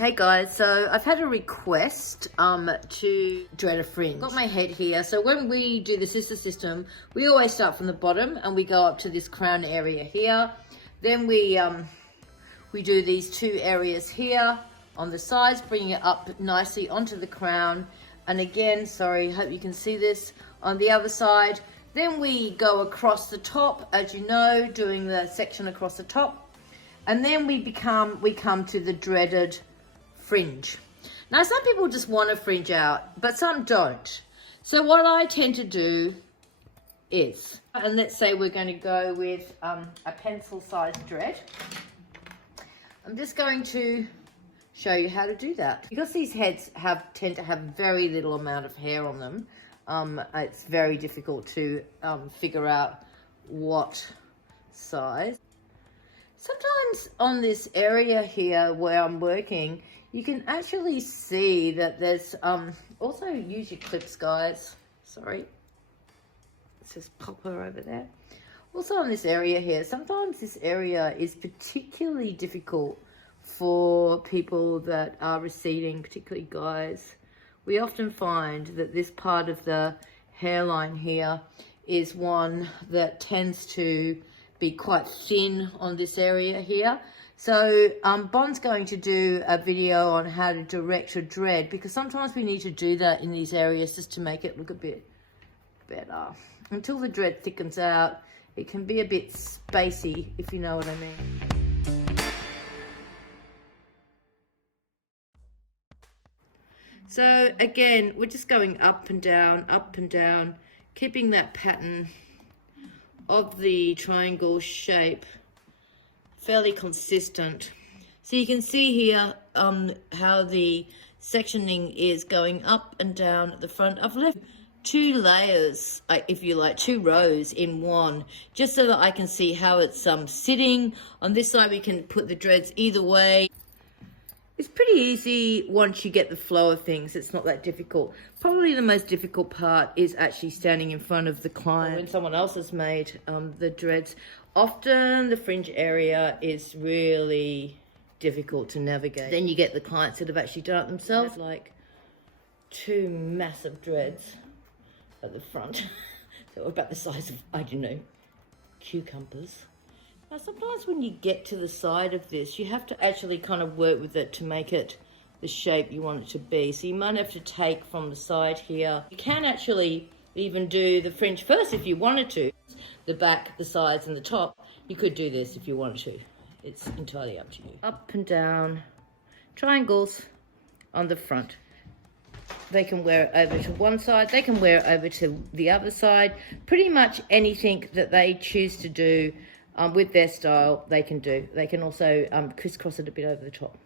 Hey guys, so I've had a request to dread a fringe. Got my head here. So when we do the sister system, we always start from the bottom and we go up to this crown area here. Then we do these two areas here on the sides, bringing it up nicely onto the crown. And again, sorry, hope you can see this on the other side. Then we go across the top, as you know, doing the section across the top. And then we come to the dreaded fringe. Now, some people just want to fringe out, but some don't. So what I tend to do is, and let's say we're going to go with a pencil-sized dread. I'm just going to show you how to do that. Because these heads tend to have very little amount of hair on them, it's very difficult to figure out what size. Sometimes on this area here where I'm working, you can actually see that there's, also use your clips, guys. Sorry. It says popper over there. Also on this area here, sometimes this area is particularly difficult for people that are receding, particularly guys. We often find that this part of the hairline here is one that tends to be quite thin on this area here. So Bon's going to do a video on how to direct a dread, because sometimes we need to do that in these areas just to make it look a bit better. Until the dread thickens out, it can be a bit spacey, if you know what I mean. So again, we're just going up and down, keeping that pattern of the triangle shape fairly consistent. So you can see here how the sectioning is going up and down at the front. I've left two layers, if you like, two rows in one, just so that I can see how it's sitting. On this side we can put the dreads either way. It's pretty easy once you get the flow of things. It's not that difficult. Probably the most difficult part is actually standing in front of the client when someone else has made the dreads. Often the fringe area is really difficult to navigate. Then you get the clients that have actually done it themselves, like two massive dreads at the front. So about the size of, I don't know, cucumbers. Now, sometimes when you get to the side of this, you have to actually kind of work with it to make it the shape you want it to be. So you might have to take from the side here. You can actually even do the fringe first if you wanted to. The back, the sides, and the top. You could do this if you wanted to. It's entirely up to you. Up and down, triangles on the front. They can wear it over to one side. They can wear it over to the other side. Pretty much anything that they choose to do with their style, they can do. They can also crisscross it a bit over the top.